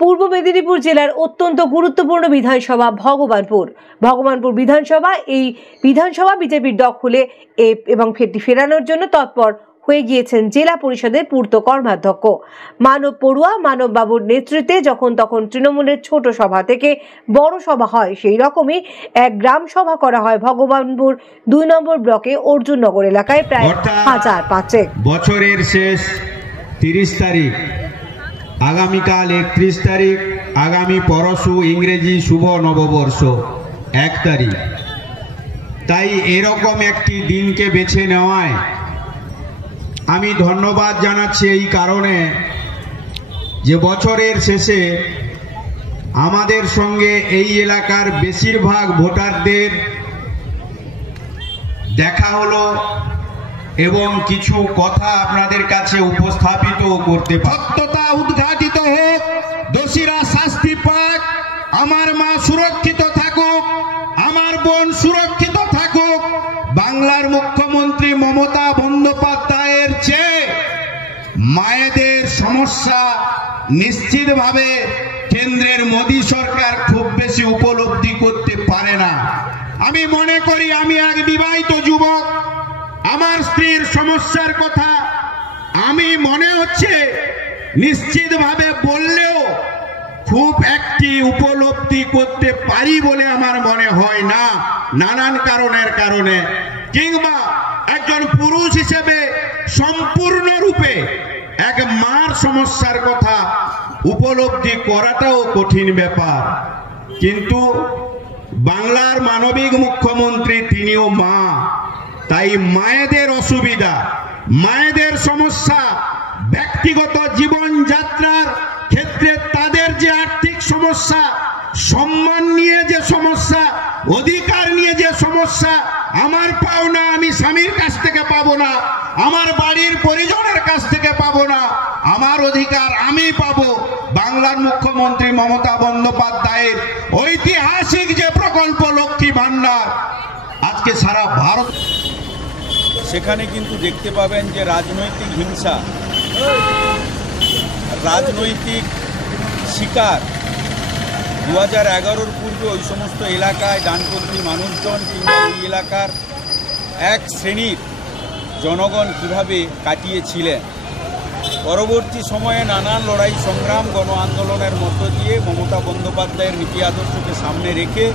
পূর্ব মেদিনীপুর জেলার অত্যন্ত গুরুত্বপূর্ণ বিধানসভা ভগবানপুর বিধানসভা। এই বিধানসভা বিজেপির দখলে এবং ফেরানোর জন্য তৎপর হয়ে গিয়েছেন জেলা পরিষদের পূর্ত কর্মাধ্যক্ষ মানব পড়ুয়া। মানব বাবুর নেতৃত্বে যখন তখন তৃণমূলের ছোট সভা থেকে বড় সভা হয়, সেই রকমই এক গ্রাম সভা করা হয় ভগবানপুর 2 নম্বর ব্লকে অর্জুননগর এলাকায় প্রায় 1000-500। বছরের শেষ 30 তারিখ, আগামীকাল 31 তারিখ, আগামী পরশু ইংরেজি শুভ নববর্ষ 1 তারিখ। তাই এরকম একটি দিনকে বেছে নেওয়ায় আমি ধন্যবাদ জানাচ্ছি এই কারণে যে বছরের শেষে আমাদের সঙ্গে এই এলাকার বেশিরভাগ ভোটারদের দেখা হলো এবং কিছু কথা আপনাদের কাছে উপস্থাপিত করতে সত্যতা উদ্ঘাটিত হোক, দোষীরা শাস্তি পাক, আমার মা সুরক্ষিত থাকুক, আমার বোন সুরক্ষিত থাকুক। বাংলার মুখ্যমন্ত্রী মমতা বন্দ্যোপাধ্যায়ের চেয়ে মায়েদের সমস্যা নিশ্চিতভাবে কেন্দ্রের মোদী সরকার খুব বেশি উপলব্ধি করতে পারে না। আমি মনে করি, আমি এক বিবাহিত যুবক, আমার স্ত্রীর সমস্যার কথা আমি মনে হচ্ছে নিশ্চিতভাবে বললেও খুব একটি উপলব্ধি করতে পারি বলে আমার মনে হয় না, নানান কারণে। কিংবা একজন পুরুষ হিসেবে সম্পূর্ণরূপে এক মার সমস্যার কথা উপলব্ধি করাটাও কঠিন ব্যাপার। কিন্তু বাংলার মানবিক মুখ্যমন্ত্রী তিনিও মা, তাই মায়েদের অসুবিধা, মায়েদের সমস্যা, ব্যক্তিগত জীবনযাত্রার ক্ষেত্রে তাদের যে আর্থিক সমস্যা, সম্মান নিয়ে যে সমস্যা, অধিকার নিয়ে যে সমস্যা, আমার পাওনা আমি স্বামীর কাছ থেকে পাবো না, আমার বাড়ির পরিজনের কাছ থেকে পাবো না, আমার অধিকার আমি পাবো বাংলার মুখ্যমন্ত্রী মমতা বন্দ্যোপাধ্যায়ের ঐতিহাসিক যে প্রকল্প লক্ষ্মী ভান্ডার, আজকে সারা ভারত। সেখানে কিন্তু দেখতে পাবেন যে রাজনৈতিক হিংসা, রাজনৈতিক শিকার 2011-র পূর্বে ওই সমস্ত এলাকায় ডানপন্থী মানুষজন কিংবা ওই এলাকার এক শ্রেণীর জনগণ কীভাবে কাটিয়েছিলেন। পরবর্তী সময়ে নানান লড়াই সংগ্রাম, গণ আন্দোলনের মধ্য দিয়ে মমতা বন্দ্যোপাধ্যায়ের নীতি আদর্শকে সামনে রেখে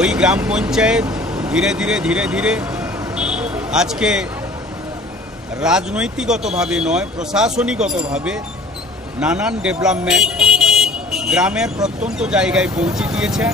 ওই গ্রাম পঞ্চায়েত ধীরে ধীরে আজকে রাজনৈতিকগতভাবে নয়, প্রশাসনিকগতভাবে নানান ডেভেলপমেন্ট গ্রামের প্রত্যন্ত জায়গায় পৌঁছে দিয়েছে।